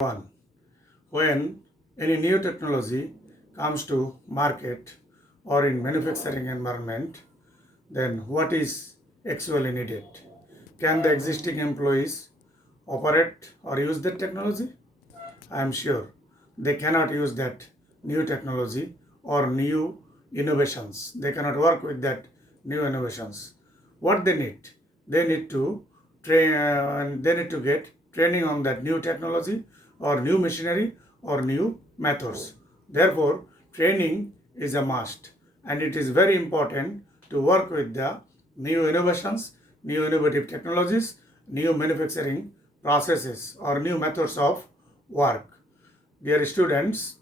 One, when any new technology comes to market or in manufacturing environment, then what is actually needed? Can the existing employees operate or use that technology? I am sure they cannot use that new technology or new innovations. They cannot work with that new innovations. What they need? They need to they need to get training on that new technology or new machinery or new methods. Therefore, training is a must, and it is very important to work with the new innovations, new innovative technologies, new manufacturing processes or new methods of work. Dear students,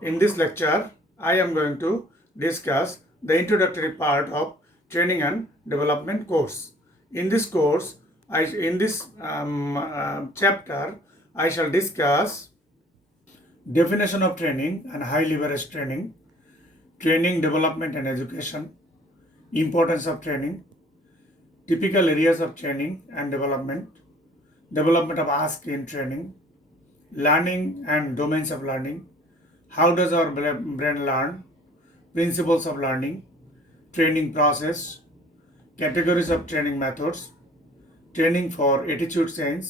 in this lecture, I am going to discuss the introductory part of training and development course. In this course, in this chapter, I shall discuss definition of training and high leverage training, training, development and education, importance of training, typical areas of training and development, development of ask in training, learning and domains of learning, how does our brain learn, principles of learning, training process, categories of training methods, training for attitude change,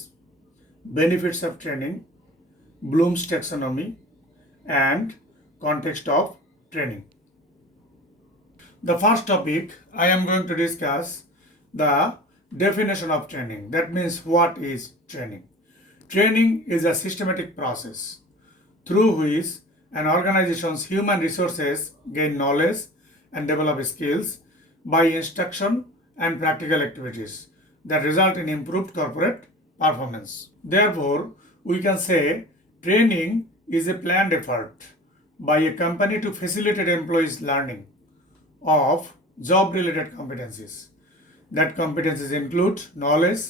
benefits of training, Bloom's taxonomy, and context of training. The first topic I am going to discuss the definition of training. That means what is training? Training is a systematic process through which an organization's human resources gain knowledge and develop skills by instruction and practical activities that result in improved corporate performance. Therefore, we can say training is a planned effort by a company to facilitate employees' learning of job-related competencies. That competencies include knowledge,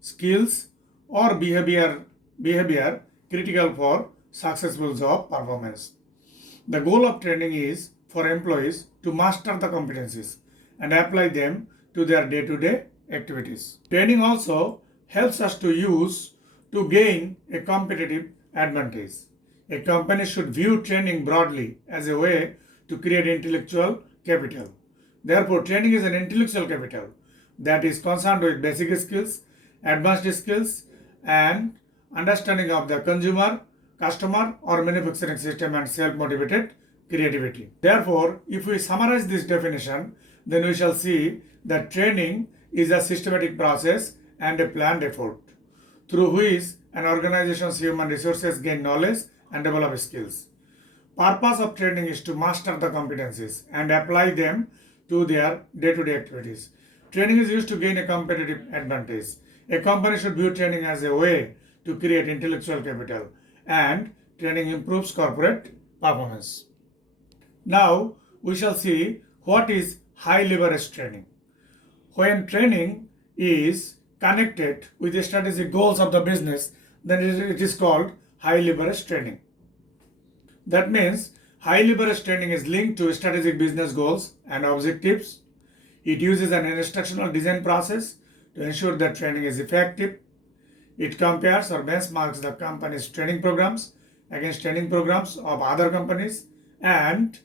skills, or behavior critical for successful job performance. The goal of training is for employees to master the competencies and apply them to their day-to-day activities. Training also helps us to gain a competitive advantage. A company should view training broadly as a way to create intellectual capital. Therefore, training is an intellectual capital that is concerned with basic skills, advanced skills, and understanding of the consumer, customer, or manufacturing system and self-motivated creativity. Therefore, if we summarize this definition, then we shall see that training is a systematic process and a planned effort through which an organization's human resources gain knowledge and develop skills. Purpose of training is to master the competencies and apply them to their day-to-day activities. Training is used to gain a competitive advantage. A company should view training as a way to create intellectual capital, and training improves corporate performance. Now, we shall see what is high leverage training. When training is connected with the strategic goals of the business, then it is called high leverage training. That means high leverage training is linked to strategic business goals and objectives. It uses an instructional design process to ensure that training is effective. It compares or benchmarks the company's training programs against training programs of other companies, and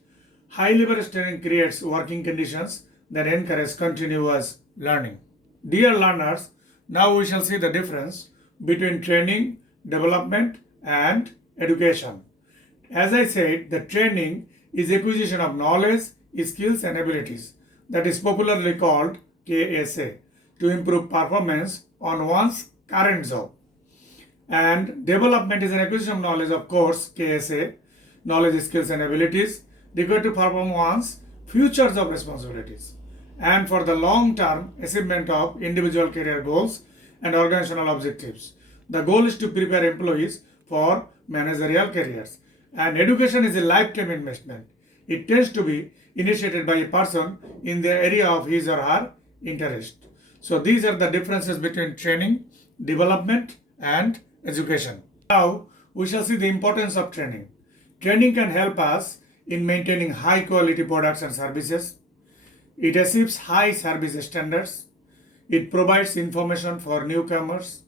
high leverage training creates working conditions that encourage continuous learning. Dear learners, now we shall see the difference between training, development, and education. As I said, the training is acquisition of knowledge, skills, and abilities, that is popularly called KSA, to improve performance on one's current job. And development is an acquisition of knowledge, of course, KSA, knowledge, skills, and abilities required to perform one's future job responsibilities and for the long-term achievement of individual career goals and organizational objectives. The goal is to prepare employees for managerial careers. And education is a lifetime investment. It tends to be initiated by a person in the area of his or her interest. So these are the differences between training, development, and education. Now we shall see the importance of training. Training can help us in maintaining high quality products and services. It achieves high service standards. It provides information for newcomers.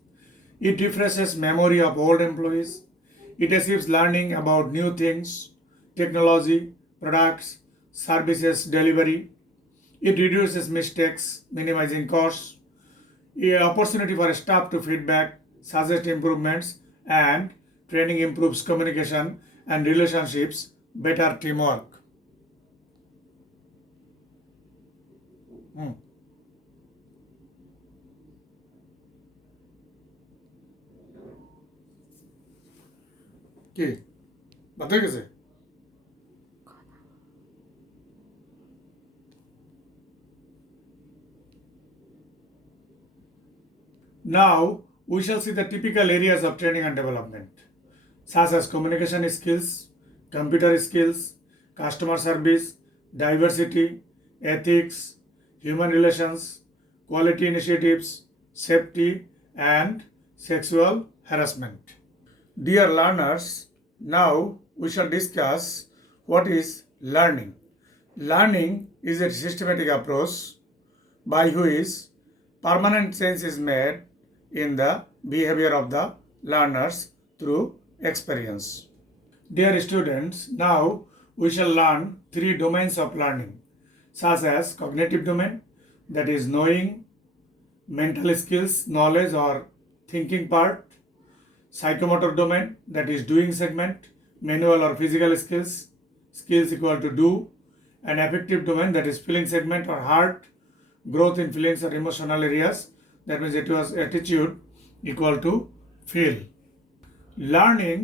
It refreshes memory of old employees. It achieves learning about new things, technology, products, services, delivery. It reduces mistakes, minimizing costs. A opportunity for staff to feedback, suggest improvements, and training improves communication and relationships, better teamwork. Hmm. কি বাদ হয়ে গেছে? Now we shall see the typical areas of training and development, such as communication skills, computer skills, customer service, diversity, ethics, human relations, quality initiatives, safety, and sexual harassment. Dear learners, now we shall discuss what is learning. Learning is a systematic approach by which permanent change is made in the behavior of the learners through experience. Dear students, now we shall learn three domains of learning, such as cognitive domain, that is knowing, mental skills, knowledge or thinking part, psychomotor domain, that is doing segment, manual or physical skills, skills equal to do, and affective domain, that is feeling segment or heart, growth in feelings or emotional areas, that means it was attitude equal to feel. Learning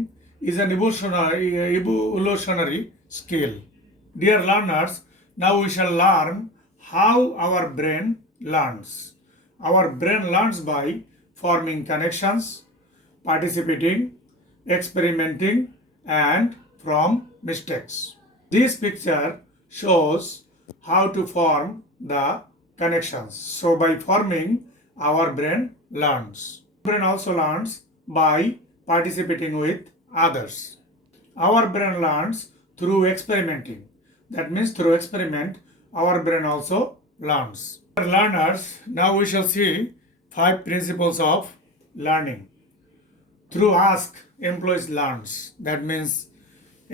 is an evolutionary skill. Dear learners, now we shall learn how our brain learns. Our brain learns by forming connections, participating, experimenting, and from mistakes. This picture shows how to form the connections. So by forming, our brain learns. Brain also learns by participating with others. Our brain learns through experimenting. That means through experiment, our brain also learns. Learners, now we shall see 5 principles of learning. Through ask, employees learns. That means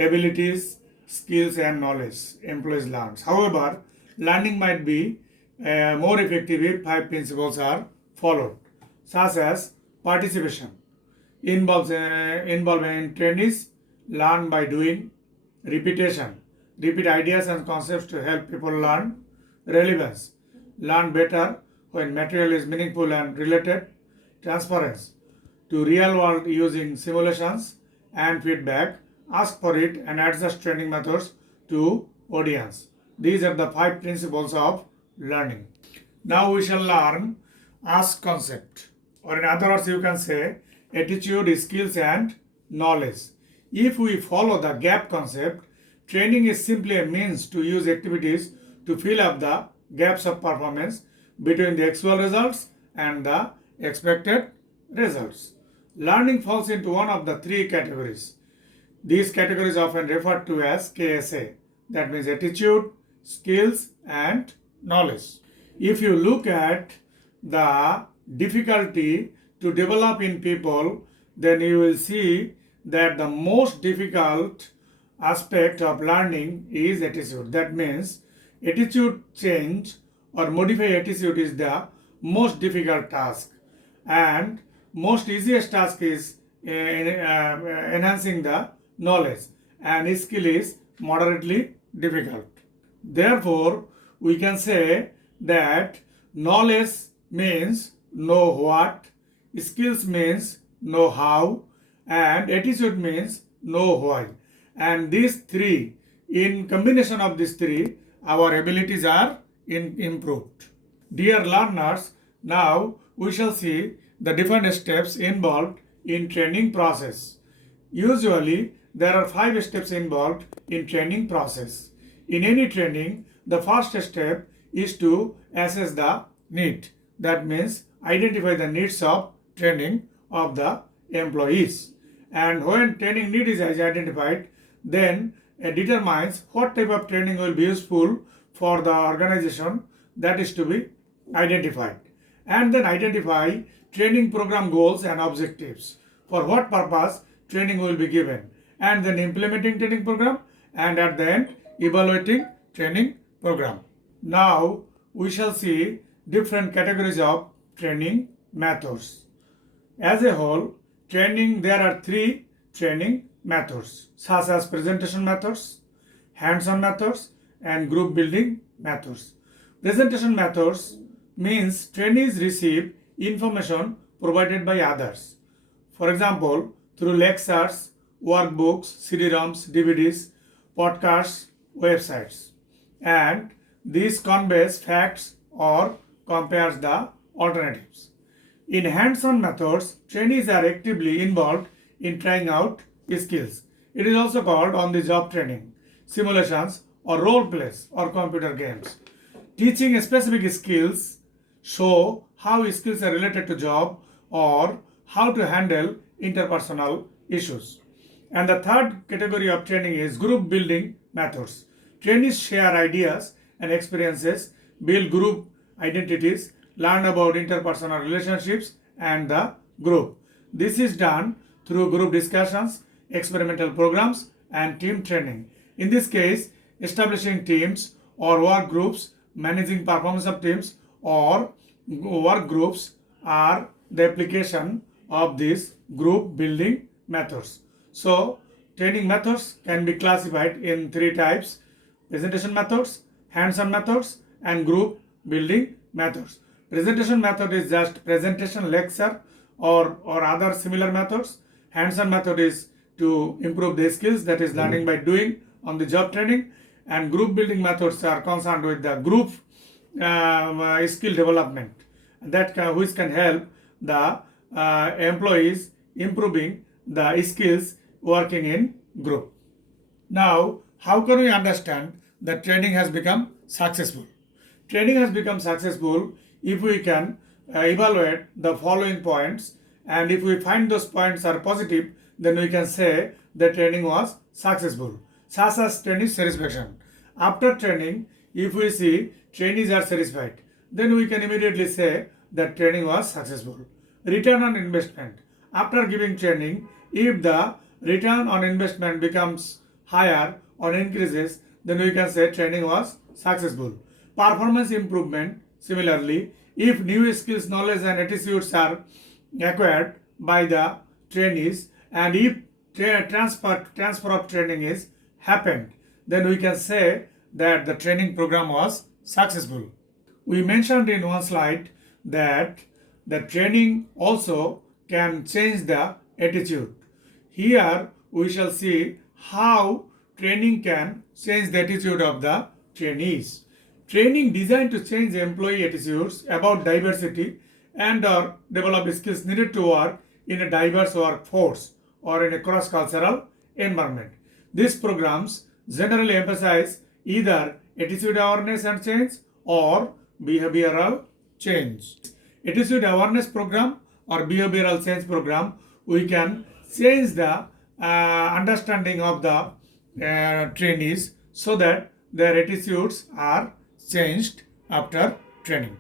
abilities, skills and knowledge, employees learns. However, learning might be more effective if 5 principles are followed, such as participation. Involving trainees learn by doing, repetition, repeat ideas and concepts to help people learn, relevance, learn better when material is meaningful and related, transference, to real world using simulations and feedback, ask for it and adjust training methods to audience. These are the 5 principles of learning. Now we shall learn ask concept, or in other words you can say attitude, skills and knowledge. If we follow the gap concept, training is simply a means to use activities to fill up the gaps of performance between the actual results and the expected results. Learning falls into one of the 3 categories. These categories are often referred to as KSA, that means attitude, skills and knowledge. If you look at the difficulty to develop in people, then you will see that the most difficult aspect of learning is attitude. That means attitude change or modify attitude is the most difficult task, and most easiest task is enhancing the knowledge, and skill is moderately difficult. Therefore, we can say that knowledge means know what, skills means know how, and attitude means know why. And these 3, in combination of these 3, our abilities are improved. Dear learners, now we shall see the different steps involved in training process. Usually, there are 5 steps involved in training process. In any training, the first step is to assess the need. That means identify the needs of training of the employees. And when training need is identified, then it determines what type of training will be useful for the organization, that is to be identified. And then identify training program goals and objectives. For what purpose training will be given, and then implementing training program, and at the end evaluating training program. Now we shall see different categories of training methods. As a whole, training there are three training methods such as presentation methods, hands-on methods, and group building methods. Presentation methods means trainees receive information provided by others. For example, through lectures, workbooks, CD-ROMs, DVDs, podcasts, websites. And this conveys facts or compares the alternatives. In hands-on methods, trainees are actively involved in trying out skills. It is also called on-the-job training, simulations, or role plays or computer games. Teaching specific skills show how skills are related to job or how to handle interpersonal issues. And the third category of training is group building methods. Trainees share ideas and experiences, build group identities, learn about interpersonal relationships and the group. This is done through group discussions, experimental programs, and team training. In this case, establishing teams or work groups, managing performance of teams or work groups are the application of these group building methods. So, training methods can be classified in three types: presentation methods, hands-on methods, and group building methods. Presentation method is just presentation, lecture, or other similar methods. Hands-on method is to improve the skills, that is learning by doing on the job training. And group building methods are concerned with the group skill development which can help the employees improving the skills working in group. Now, how can we understand that training has become successful? Training has become successful if we can evaluate the following points, and if we find those points are positive, then we can say the training was successful. Such as trainee satisfaction. After training, if we see trainees are satisfied, then we can immediately say that training was successful. Return on investment. After giving training, if the return on investment becomes higher or increases, then we can say training was successful. Performance improvement. Similarly, if new skills, knowledge, and attitudes are acquired by the trainees, and if transfer of training is happened, then we can say that the training program was successful. We mentioned in one slide that the training also can change the attitude. Here we shall see how training can change the attitude of the trainees. Training designed to change employee attitudes about diversity and or develop skills needed to work in a diverse workforce or in a cross-cultural environment. These programs generally emphasize either attitude awareness and change or behavioral change. Attitude awareness program or behavioral change program, we can change the understanding of the trainees so that their attitudes are changed after training.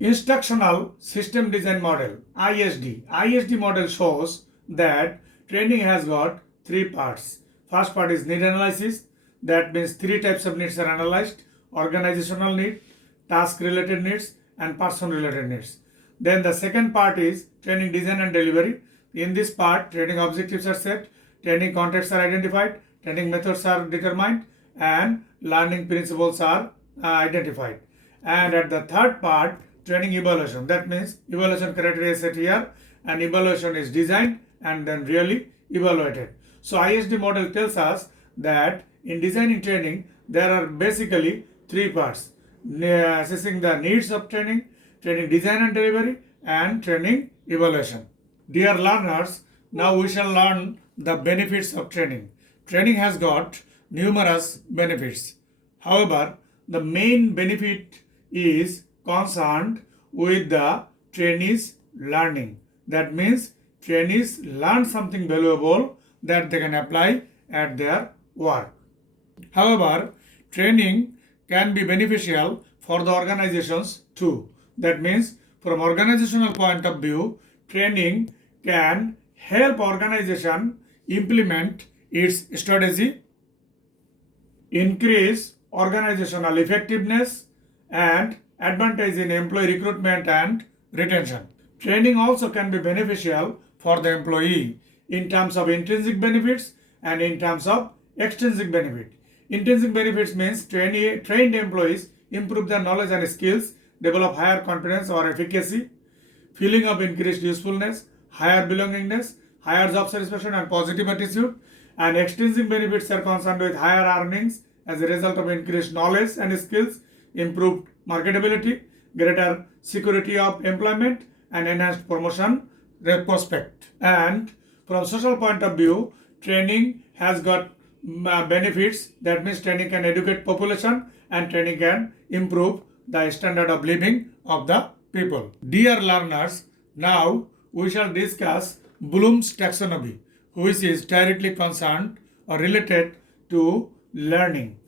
Instructional System Design Model, ISD. ISD model shows that training has got three parts. First part is need analysis. That means three types of needs are analyzed: organizational need, task related needs, and person related needs. Then the second part is training design and delivery. In this part, training objectives are set, training contexts are identified, training methods are determined, and learning principles are identified. And at the third part, training evaluation. That means evaluation criteria is set here, and evaluation is designed and then really evaluated. So ISD model tells us that in designing training, there are basically three parts: assessing the needs of training, training design and delivery, and training evaluation. Dear learners, now we shall learn the benefits of training. Training has got numerous benefits. However, the main benefit is concerned with the trainees learning. That means trainees learn something valuable that they can apply at their work. However, training can be beneficial for the organizations too. That means from organizational point of view, training can help organization implement its strategy, increase organizational effectiveness, and advantage in employee recruitment and retention. Training also can be beneficial for the employee in terms of intrinsic benefits and in terms of extrinsic benefit. Intrinsic benefits means trained employees improve their knowledge and skills, develop higher confidence or efficacy, feeling of increased usefulness, higher belongingness, higher job satisfaction and positive attitude. And extrinsic benefits are concerned with higher earnings as a result of increased knowledge and skills, improved marketability, greater security of employment, and enhanced promotion prospect. And from social point of view, training has got benefits. That means training can educate population and training can improve the standard of living of the people. Dear learners, now we shall discuss Bloom's taxonomy, which is directly concerned or related to learning.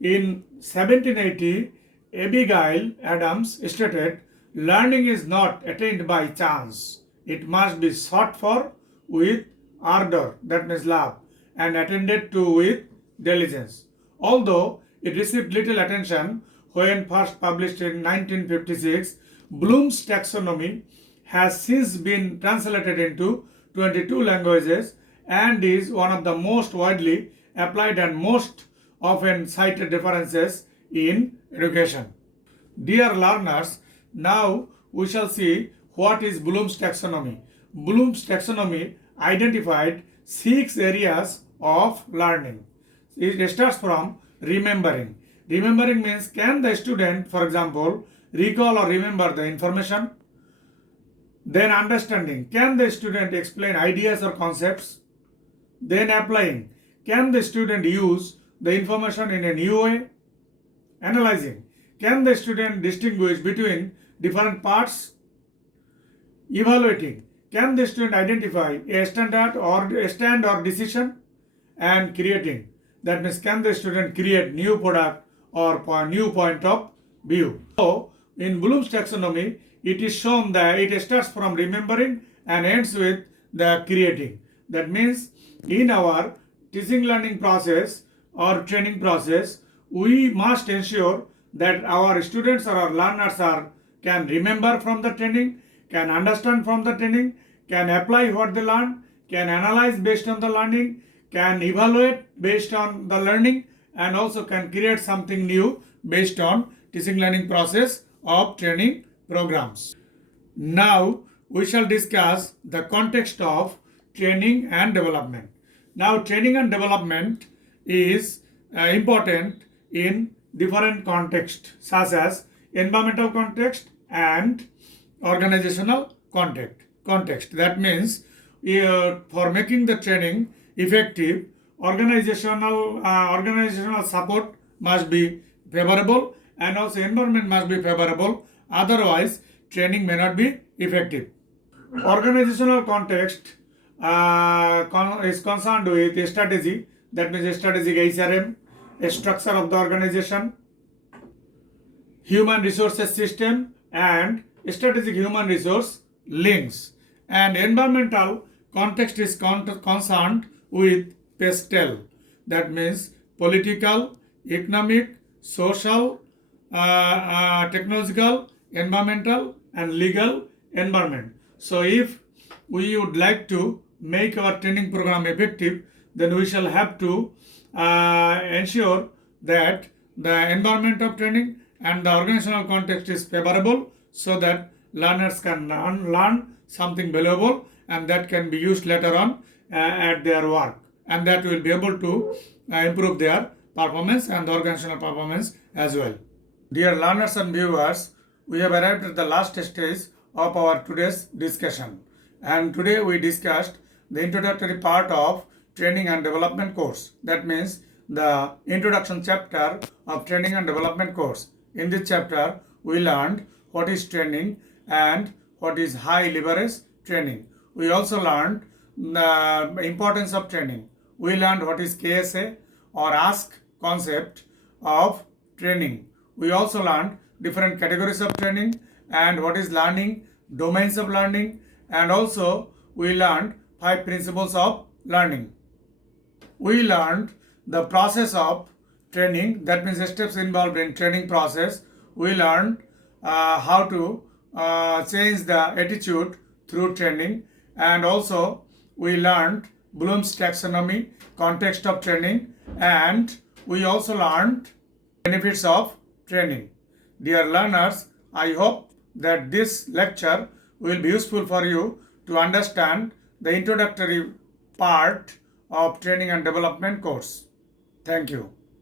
In 1780, Abigail Adams stated, learning is not attained by chance. It must be sought for with ardor, that means love, and attended to with diligence. Although it received little attention when first published in 1956, Bloom's taxonomy has since been translated into 22 languages and is one of the most widely applied and most often cited references in education. Dear learners, now we shall see what is Bloom's taxonomy. Bloom's taxonomy identified 6 areas of learning. It starts from remembering. Remembering means can the student, for example, recall or remember the information? Then understanding. Can the student explain ideas or concepts? Then applying. Can the student use the information in a new way? Analyzing. Can the student distinguish between different parts? Evaluating. Can the student identify a standard or a stand or decision? And creating. That means can the student create new product or new point of view? So in Bloom's taxonomy, it is shown that it starts from remembering and ends with the creating. That means in our teaching learning process or training process, we must ensure that our students or our learners can remember from the training, can understand from the training, can apply what they learn, can analyze based on the learning, can evaluate based on the learning, and also can create something new based on teaching learning process of training programs. Now we shall discuss the context of training and development. Now training and development is important in different contexts such as environmental context and organizational context. That means for making the training effective, organizational support must be favorable and also environment must be favorable. Otherwise, training may not be effective. Organizational context is concerned with a strategy, that means a strategic HRM, a structure of the organization, human resources system, and strategic human resource links. And environmental context is concerned with PESTEL, that means political, economic, social, technological, environmental, and legal environment. So if we would like to make our training program effective, then we shall have to ensure that the environment of training and the organizational context is favorable so that learners can learn something valuable and that can be used later on at their work, and that will be able to improve their performance and the organizational performance as well. Dear learners and viewers, we have arrived at the last stage of our today's discussion, and today we discussed the introductory part of training and development course. That means the introduction chapter of training and development course. In this chapter, we learned what is training and what is high leverage training. We also learned the importance of training. We learned what is KSA or ask concept of training. We also learned different categories of training and what is learning, domains of learning, and also we learned 5 principles of learning. We learned the process of training, that means the steps involved in training process. We learned how to change the attitude through training, and also we learned Bloom's taxonomy, context of training, and we also learned benefits of training. Dear learners, I hope that this lecture will be useful for you to understand the introductory part of training and development course. Thank you.